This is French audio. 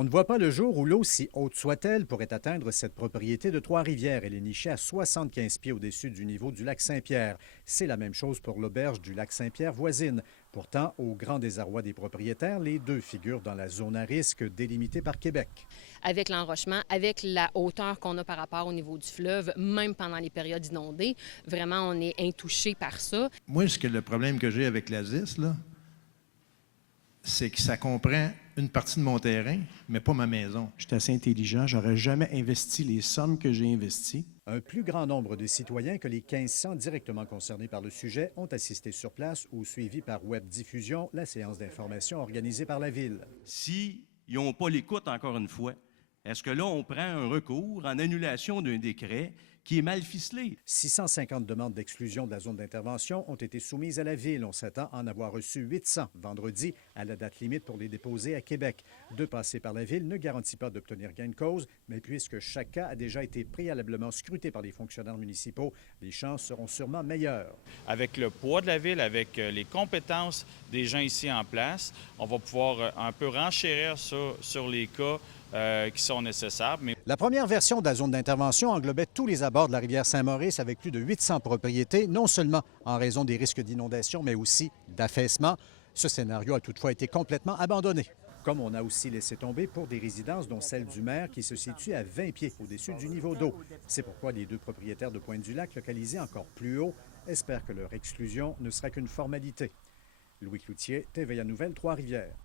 On ne voit pas le jour où l'eau, si haute soit-elle, pourrait atteindre cette propriété de Trois-Rivières. Elle est nichée à 75 pieds au-dessus du niveau du lac Saint-Pierre. C'est la même chose pour l'auberge du lac Saint-Pierre voisine. Pourtant, au grand désarroi des propriétaires, les deux figurent dans la zone à risque délimitée par Québec. Avec l'enrochement, avec la hauteur qu'on a par rapport au niveau du fleuve, même pendant les périodes inondées, vraiment, on est intouché par ça. Moi, le problème que j'ai avec l'ASIS, là, c'est que ça comprend une partie de mon terrain, mais pas ma maison. J'étais assez intelligent, j'aurais jamais investi les sommes que j'ai investies. Un plus grand nombre de citoyens que les 1500 directement concernés par le sujet ont assisté sur place ou suivi par web diffusion la séance d'information organisée par la Ville. S'ils n'ont pas l'écoute, encore une fois, est-ce que là, on prend un recours en annulation d'un décret qui est mal ficelé? 650 demandes d'exclusion de la zone d'intervention ont été soumises à la Ville. On s'attend à en avoir reçu 800 vendredi, à la date limite pour les déposer à Québec. De passer par la Ville ne garantit pas d'obtenir gain de cause, mais puisque chaque cas a déjà été préalablement scruté par les fonctionnaires municipaux, les chances seront sûrement meilleures. Avec le poids de la Ville, avec les compétences des gens ici en place, on va pouvoir un peu renchérir sur les cas qui sont nécessaires. La première version de la zone d'intervention englobait tous les abords de la rivière Saint-Maurice avec plus de 800 propriétés, non seulement en raison des risques d'inondation, mais aussi d'affaissement. Ce scénario a toutefois été complètement abandonné. Comme on a aussi laissé tomber pour des résidences, dont celle du maire, qui se situe à 20 pieds au-dessus du niveau d'eau. C'est pourquoi les deux propriétaires de Pointe-du-Lac, localisés encore plus haut, espèrent que leur exclusion ne sera qu'une formalité. Louis Cloutier, TVA Nouvelle, Trois-Rivières.